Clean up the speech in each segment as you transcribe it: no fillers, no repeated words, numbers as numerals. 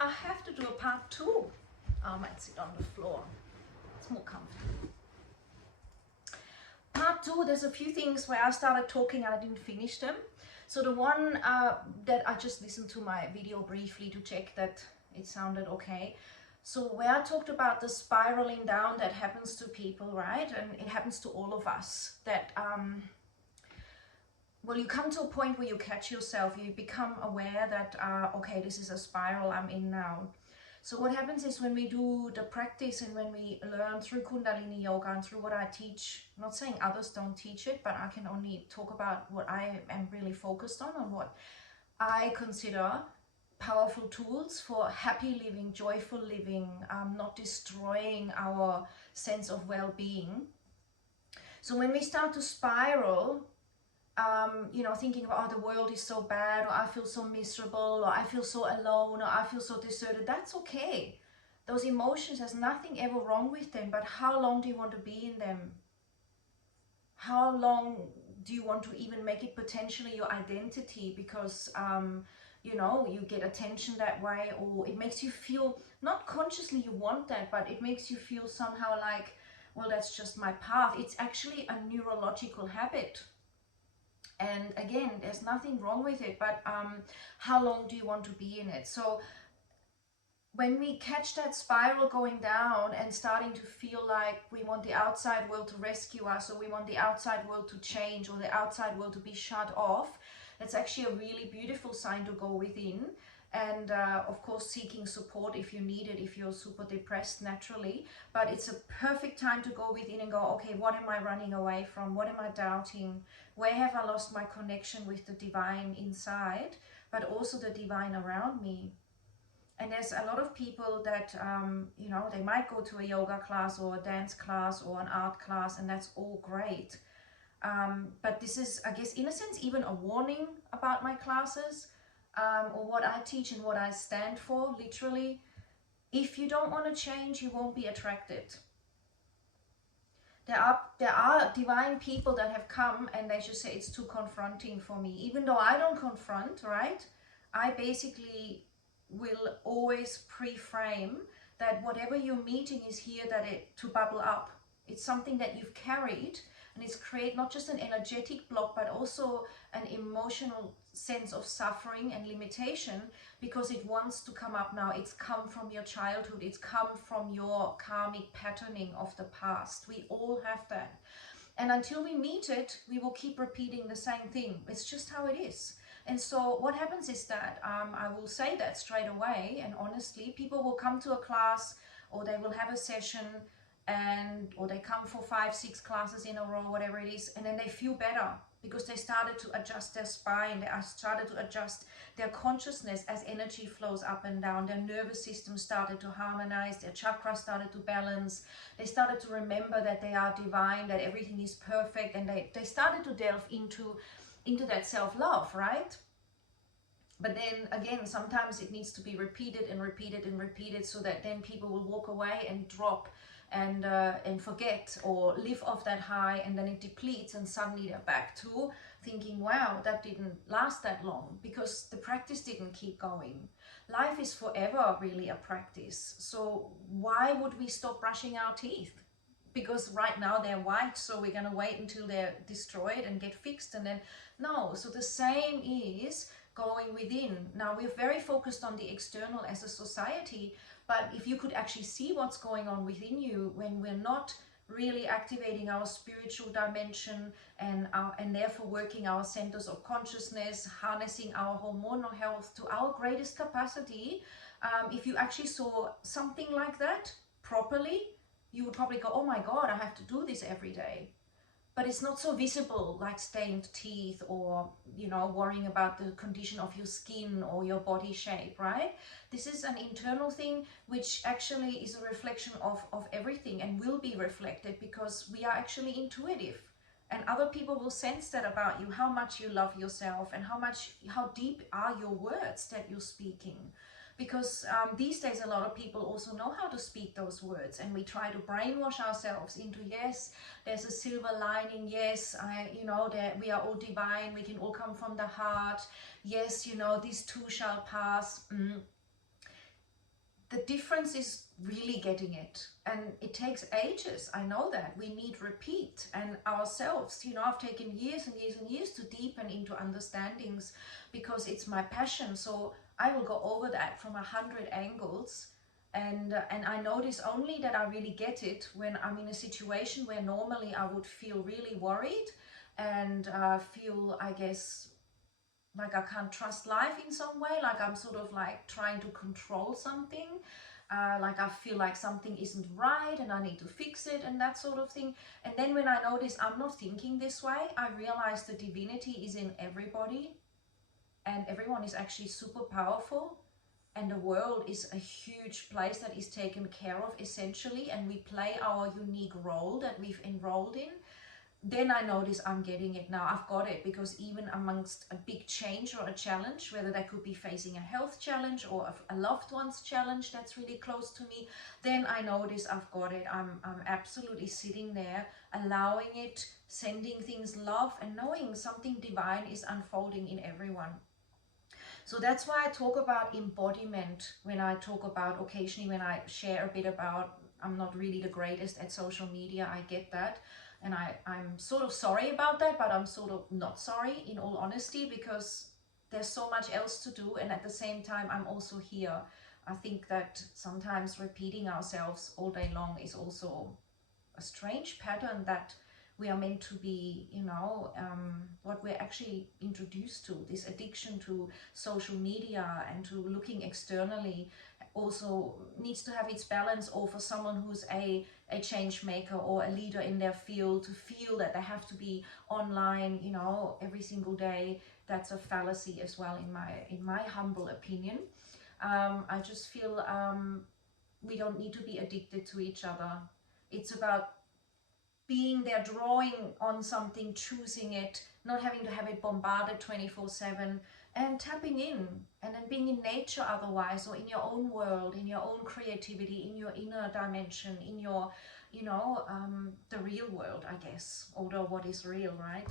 I have to do a part 2. I might sit on the floor. It's more comfortable. Part 2, there's a few things where I started talking and I didn't finish them. So the one that I just listened to my video briefly to check that it sounded okay. So where I talked about the spiraling down that happens to people, right? And it happens to all of us. That, well, you come to a point where you catch yourself, you become aware that, okay, this is a spiral I'm in now. So what happens is when we do the practice and when we learn through Kundalini Yoga and through what I teach, I'm not saying others don't teach it, but I can only talk about what I am really focused on what I consider powerful tools for happy living, joyful living, not destroying our sense of well-being. So when we start to spiral, you know, thinking about, oh, the world is so bad, or I feel so miserable, or I feel so alone, or I feel so deserted, that's okay. Those emotions, there's nothing ever wrong with them, but how long do you want to be in them? How long do you want to even make it potentially your identity? Because, you know, you get attention that way, or it makes you feel, not consciously you want that, but it makes you feel somehow like, well, that's just my path. It's actually a neurological habit. And again, there's nothing wrong with it, but how long do you want to be in it? So when we catch that spiral going down and starting to feel like we want the outside world to rescue us, or we want the outside world to change, or the outside world to be shut off, that's actually a really beautiful sign to go within. And of course, seeking support if you need it, if you're super depressed naturally. But it's a perfect time to go within and go, okay, what am I running away from? What am I doubting? Where have I lost my connection with the divine inside, but also the divine around me? And there's a lot of people that, you know, they might go to a yoga class or a dance class or an art class, and that's all great. But this is, I guess, in a sense, even a warning about my classes. Or what I teach and what I stand for, literally. If you don't want to change, you won't be attracted. There are divine people that have come and they just say it's too confronting for me. Even though I don't confront, right? I basically will always pre-frame that whatever you're meeting is here to bubble up. It's something that you've carried, and it's create not just an energetic block, but also an emotional sense of suffering and limitation, because it wants to come up now. It's come from your childhood. It's come from your karmic patterning of the past. We all have that. And until we meet it, we will keep repeating the same thing. It's just how it is. And so what happens is that, I will say that straight away and honestly, people will come to a class, or they will have a session, or they come for 5-6 classes in a row, whatever it is, and then they feel better because they started to adjust their spine, they started to adjust their consciousness as energy flows up and down, their nervous system started to harmonize, their chakras started to balance, they started to remember that they are divine, that everything is perfect, and they started to delve into that self-love, right? But then again, sometimes it needs to be repeated and repeated and repeated, so that then people will walk away and drop and forget or live off that high, and then it depletes, and suddenly they're back to thinking, wow, that didn't last that long because the practice didn't keep going. Life is forever really a practice. So why would we stop brushing our teeth? Because right now they're white, so we're gonna wait until they're destroyed and get fixed, and then no. So the same is going within. Now we're very focused on the external as a society, but if you could actually see what's going on within you when we're not really activating our spiritual dimension and therefore working our centers of consciousness, harnessing our hormonal health to our greatest capacity, if you actually saw something like that properly, you would probably go, oh my God, I have to do this every day. But it's not so visible like stained teeth, or, you know, worrying about the condition of your skin or your body shape, right? This is an internal thing which actually is a reflection of everything, and will be reflected because we are actually intuitive. And other people will sense that about you, how much you love yourself, and how deep are your words that you're speaking. Because these days a lot of people also know how to speak those words, and we try to brainwash ourselves into, yes, there's a silver lining, yes, you know, that we are all divine, we can all come from the heart, yes, you know, this too shall pass. the difference is really getting it, and it takes ages. I know that we need repeat, and ourselves, you know, I've taken years and years and years to deepen into understandings because it's my passion. So I will go over that from 100 angles, and I notice only that I really get it when I'm in a situation where normally I would feel really worried and feel, I guess, like I can't trust life in some way, like I'm sort of like trying to control something, like I feel like something isn't right and I need to fix it and that sort of thing. And then when I notice I'm not thinking this way, I realize the divinity is in everybody and everyone is actually super powerful, and the world is a huge place that is taken care of essentially, and we play our unique role that we've enrolled in. Then I notice I'm getting it now. I've got it, because even amongst a big change or a challenge, whether that could be facing a health challenge or a loved one's challenge that's really close to me, then I notice I've got it. I'm absolutely sitting there, allowing it, sending things love, and knowing something divine is unfolding in everyone. So that's why I talk about embodiment when I talk about, occasionally when I share a bit about, I'm not really the greatest at social media, I get that. And I'm sort of sorry about that, but I'm sort of not sorry in all honesty, because there's so much else to do, and at the same time I'm also here. I think that sometimes repeating ourselves all day long is also a strange pattern that we are meant to be, you know, what we're actually introduced to, this addiction to social media and to looking externally, also needs to have its balance. Or for someone who's a change maker or a leader in their field, to feel that they have to be online, you know, every single day, that's a fallacy as well, in my humble opinion. I just feel we don't need to be addicted to each other. It's about being there, drawing on something, choosing it, not having to have it bombarded 24/7, and tapping in, and then being in nature otherwise, or in your own world, in your own creativity, in your inner dimension, in your, you know, the real world, I guess, although what is real, right?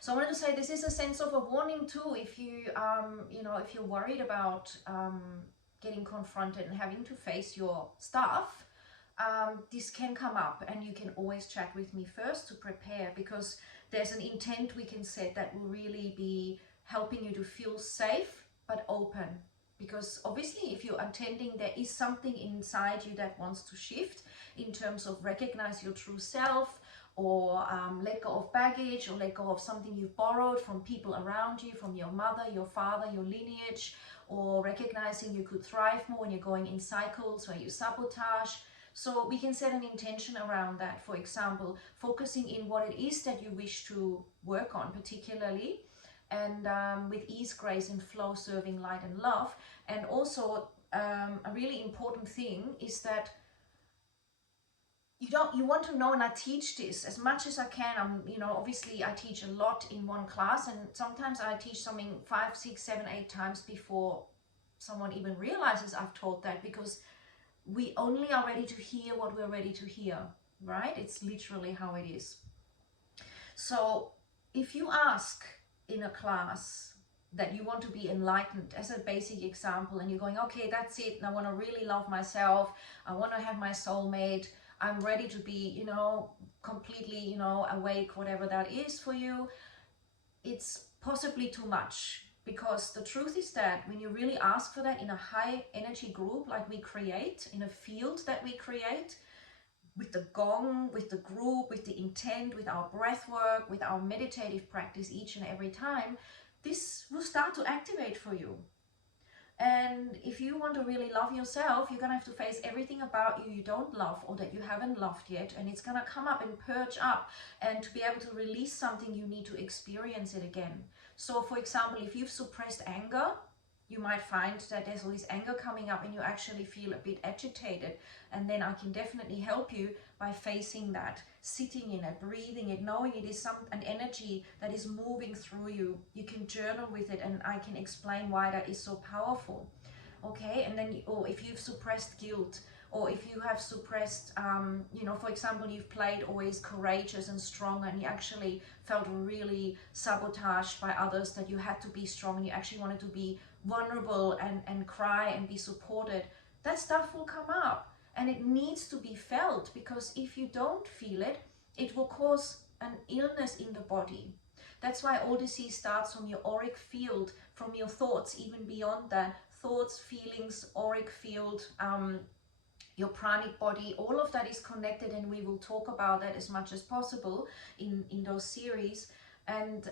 So I wanted to say this is a sense of a warning too, if you, you know, if you're worried about getting confronted and having to face your stuff, this can come up, and you can always chat with me first to prepare, because there's an intent we can set that will really be helping you to feel safe but open. Because obviously if you're attending, there is something inside you that wants to shift in terms of recognize your true self, or let go of baggage, or let go of something you've borrowed from people around you, from your mother, your father, your lineage, or recognizing you could thrive more when you're going in cycles where you sabotage. So we can set an intention around that. For example, focusing in what it is that you wish to work on particularly, and with ease, grace and flow, serving light and love. And also a really important thing is that you want to know, and I teach this as much as I can. You know, obviously I teach a lot in one class, and sometimes I teach something 5, 6, 7, 8 times before someone even realizes I've taught that, because we only are ready to hear what we're ready to hear, right? It's literally how it is. So if you ask in a class that you want to be enlightened, as a basic example, and you're going, okay, that's it, and I want to really love myself, I want to have my soulmate, I'm ready to be, you know, completely, you know, awake, whatever that is for you, it's possibly too much. Because the truth is that when you really ask for that in a high energy group like we create, in a field that we create, with the gong, with the group, with the intent, with our breath work, with our meditative practice each and every time, this will start to activate for you. And if you want to really love yourself, you're going to have to face everything about you don't love, or that you haven't loved yet, and it's going to come up and purge up. And to be able to release something, you need to experience it again. So for example, if you've suppressed anger, you might find that there's all this anger coming up and you actually feel a bit agitated. And then I can definitely help you by facing that, sitting in it, breathing it, knowing it is an energy that is moving through you. You can journal with it, and I can explain why that is so powerful. Okay, and then, or if you've suppressed guilt, or if you have suppressed, you know, for example, you've played always courageous and strong, and you actually felt really sabotaged by others, that you had to be strong, and you actually wanted to be vulnerable and cry and be supported. that stuff will come up, and it needs to be felt, because if you don't feel it, it will cause an illness in the body. That's why all disease starts from your auric field, from your thoughts, even beyond that. Thoughts, feelings, auric field, your pranic body, all of that is connected, and we will talk about that as much as possible in those series. And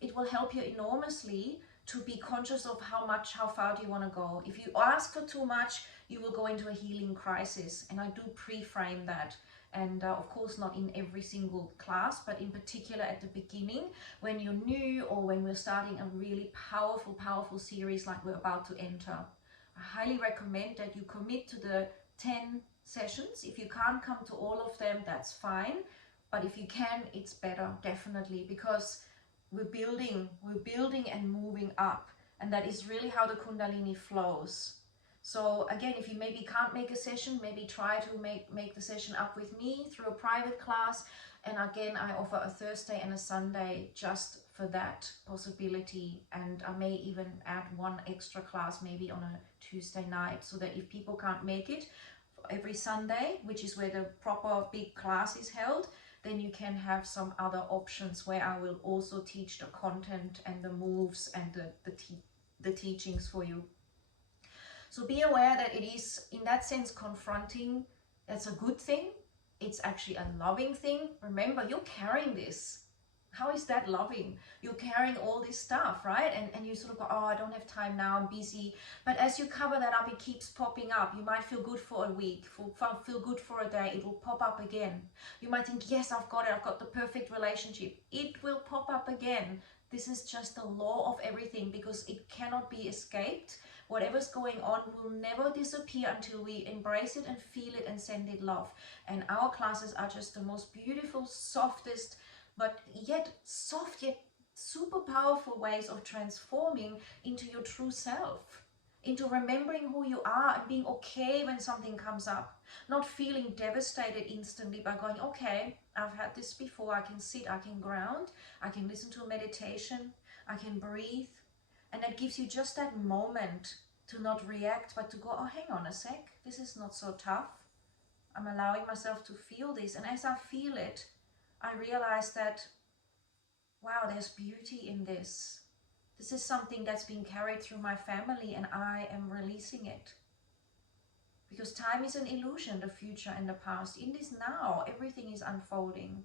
it will help you enormously to be conscious of how far do you want to go. If you ask for too much, you will go into a healing crisis, and I do pre-frame that. And of course not in every single class, but in particular at the beginning, when you're new, or when we're starting a really powerful series like we're about to enter. I highly recommend that you commit to the 10 sessions. If you can't come to all of them, that's fine, but if you can, it's better, definitely, because we're building and moving up, and that is really how the Kundalini flows. So again, if you maybe can't make a session, maybe try to make the session up with me through a private class. And again, I offer a Thursday and a Sunday just for that possibility, and I may even add one extra class maybe on a Tuesday night, so that if people can't make it every Sunday, which is where the proper big class is held, then you can have some other options where I will also teach the content and the moves and the teachings for you. So be aware that it is, in that sense, confronting. That's a good thing. It's actually a loving thing. Remember, you're carrying this. How is that loving? You're carrying all this stuff, right? And you sort of go, oh, I don't have time now, I'm busy. But as you cover that up, it keeps popping up. You might feel good for a week, feel good for a day. It will pop up again. You might think, yes, I've got it. I've got the perfect relationship. It will pop up again. This is just the law of everything, because it cannot be escaped. Whatever's going on will never disappear until we embrace it and feel it and send it love. And our classes are just the most beautiful, softest, but yet soft, yet super powerful ways of transforming into your true self, into remembering who you are and being okay when something comes up, not feeling devastated instantly by going, okay, I've had this before, I can sit, I can ground, I can listen to a meditation, I can breathe. And that gives you just that moment to not react, but to go, oh, hang on a sec, this is not so tough. I'm allowing myself to feel this. And as I feel it, I realize that, wow, there's beauty in this. This is something that's been carried through my family, and I am releasing it. Because time is an illusion, the future and the past. In this now, everything is unfolding.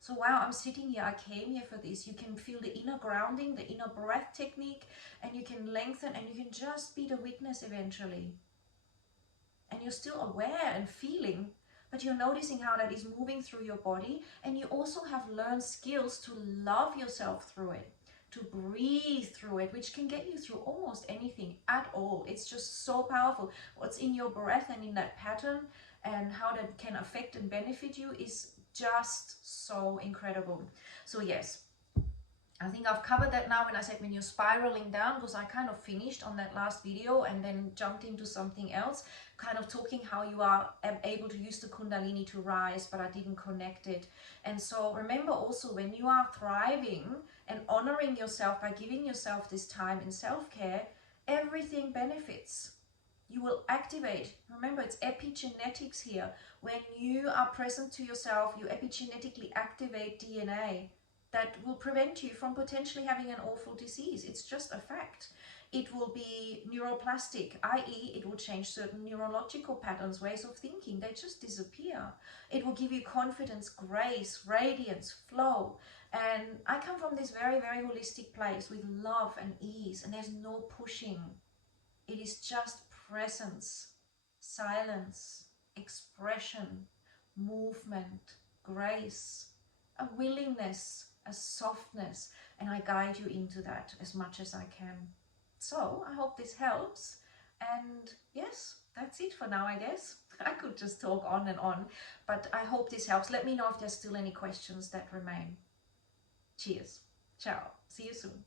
So wow, I'm sitting here, I came here for this. You can feel the inner grounding, the inner breath technique, and you can lengthen, and you can just be the witness eventually. And you're still aware and feeling, but you're noticing how that is moving through your body, and you also have learned skills to love yourself through it, to breathe through it, which can get you through almost anything at all. It's just so powerful. What's in your breath and in that pattern, and how that can affect and benefit you, is just so incredible. So yes, I think I've covered that now when I said when you're spiraling down, because I kind of finished on that last video and then jumped into something else, kind of talking how you are able to use the Kundalini to rise, but I didn't connect it. And so remember also, when you are thriving and honoring yourself by giving yourself this time in self-care, everything benefits. You will activate, remember it's epigenetics here. When you are present to yourself, you epigenetically activate DNA that will prevent you from potentially having an awful disease. It's just a fact. It will be neuroplastic, i.e. it will change certain neurological patterns, ways of thinking. They just disappear. It will give you confidence, grace, radiance, flow. And I come from this very, very holistic place with love and ease, and there's no pushing. It is just presence, silence, expression, movement, grace, a willingness, a softness, and I guide you into that as much as I can. So I hope this helps, and yes, that's it for now, I guess. I could just talk on and on, but I hope this helps. Let me know if there's still any questions that remain. Cheers. Ciao. See you soon.